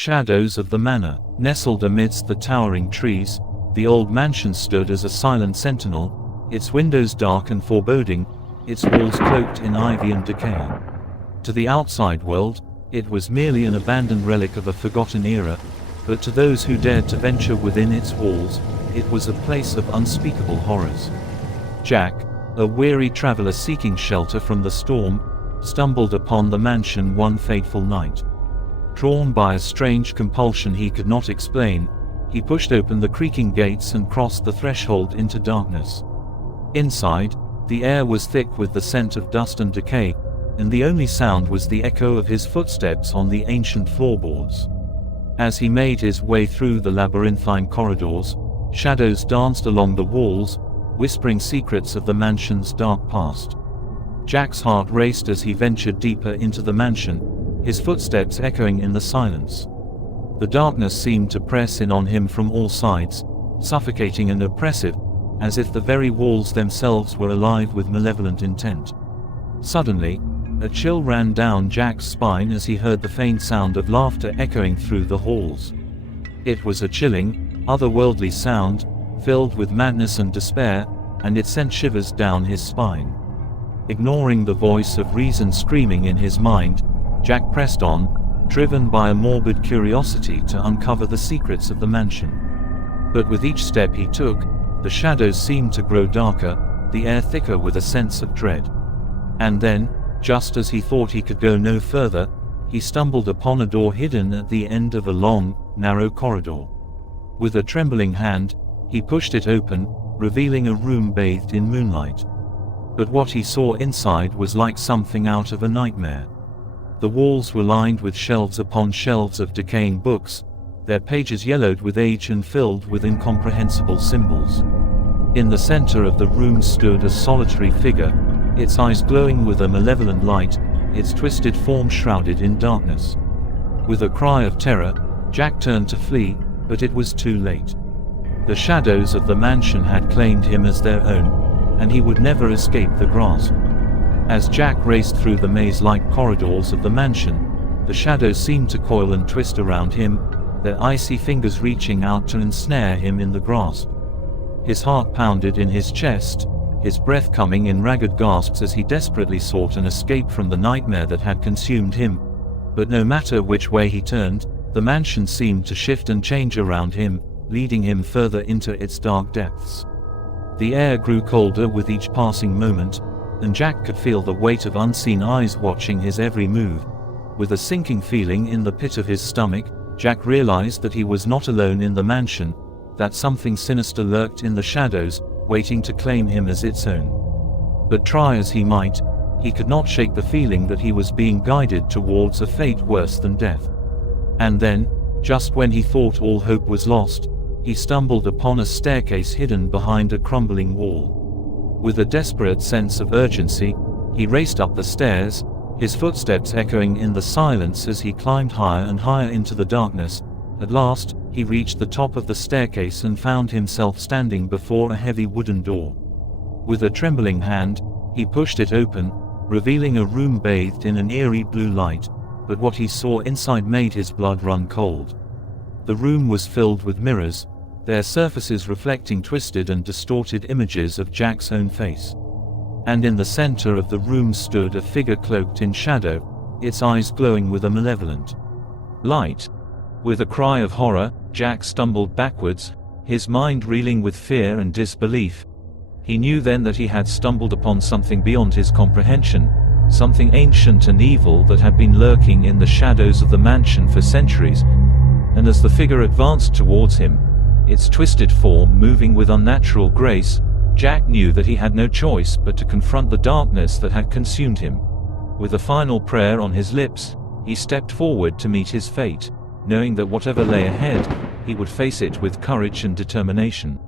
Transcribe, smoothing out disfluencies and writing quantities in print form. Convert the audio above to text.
Shadows of the Manor. Nestled amidst the towering trees, the old mansion stood as a silent sentinel, its windows dark and foreboding, its walls cloaked in ivy and decay. To the outside world, it was merely an abandoned relic of a forgotten era, but to those who dared to venture within its walls, it was a place of unspeakable horrors. Jack, a weary traveler seeking shelter from the storm, stumbled upon the mansion one fateful night. Drawn by a strange compulsion he could not explain, he pushed open the creaking gates and crossed the threshold into darkness. Inside, the air was thick with the scent of dust and decay, and the only sound was the echo of his footsteps on the ancient floorboards. As he made his way through the labyrinthine corridors, shadows danced along the walls, whispering secrets of the mansion's dark past. Jack's heart raced as he ventured deeper into the mansion, his footsteps echoing in the silence. The darkness seemed to press in on him from all sides, suffocating and oppressive, as if the very walls themselves were alive with malevolent intent. Suddenly, a chill ran down Jack's spine as he heard the faint sound of laughter echoing through the halls. It was a chilling, otherworldly sound, filled with madness and despair, and it sent shivers down his spine. Ignoring the voice of reason screaming in his mind, Jack pressed on, driven by a morbid curiosity to uncover the secrets of the mansion. But with each step he took, the shadows seemed to grow darker, the air thicker with a sense of dread. And then, just as he thought he could go no further, he stumbled upon a door hidden at the end of a long, narrow corridor. With a trembling hand, he pushed it open, revealing a room bathed in moonlight. But what he saw inside was like something out of a nightmare. The walls were lined with shelves upon shelves of decaying books, their pages yellowed with age and filled with incomprehensible symbols. In the center of the room stood a solitary figure, its eyes glowing with a malevolent light, its twisted form shrouded in darkness. With a cry of terror, Jack turned to flee, but it was too late. The shadows of the mansion had claimed him as their own, and he would never escape the grasp. As Jack raced through the maze-like corridors of the mansion, the shadows seemed to coil and twist around him, their icy fingers reaching out to ensnare him in the grasp. His heart pounded in his chest, his breath coming in ragged gasps as he desperately sought an escape from the nightmare that had consumed him. But no matter which way he turned, the mansion seemed to shift and change around him, leading him further into its dark depths. The air grew colder with each passing moment, and Jack could feel the weight of unseen eyes watching his every move. With a sinking feeling in the pit of his stomach, Jack realized that he was not alone in the mansion, that something sinister lurked in the shadows, waiting to claim him as its own. But try as he might, he could not shake the feeling that he was being guided towards a fate worse than death. And then, just when he thought all hope was lost, he stumbled upon a staircase hidden behind a crumbling wall. With a desperate sense of urgency, he raced up the stairs, his footsteps echoing in the silence as he climbed higher and higher into the darkness. At last, he reached the top of the staircase and found himself standing before a heavy wooden door. With a trembling hand, he pushed it open, revealing a room bathed in an eerie blue light, but what he saw inside made his blood run cold. The room was filled with mirrors, their surfaces reflecting twisted and distorted images of Jack's own face. And in the center of the room stood a figure cloaked in shadow, its eyes glowing with a malevolent light. With a cry of horror, Jack stumbled backwards, his mind reeling with fear and disbelief. He knew then that he had stumbled upon something beyond his comprehension, something ancient and evil that had been lurking in the shadows of the mansion for centuries. And as the figure advanced towards him, its twisted form moving with unnatural grace, Jack knew that he had no choice but to confront the darkness that had consumed him. With a final prayer on his lips, he stepped forward to meet his fate, knowing that whatever lay ahead, he would face it with courage and determination.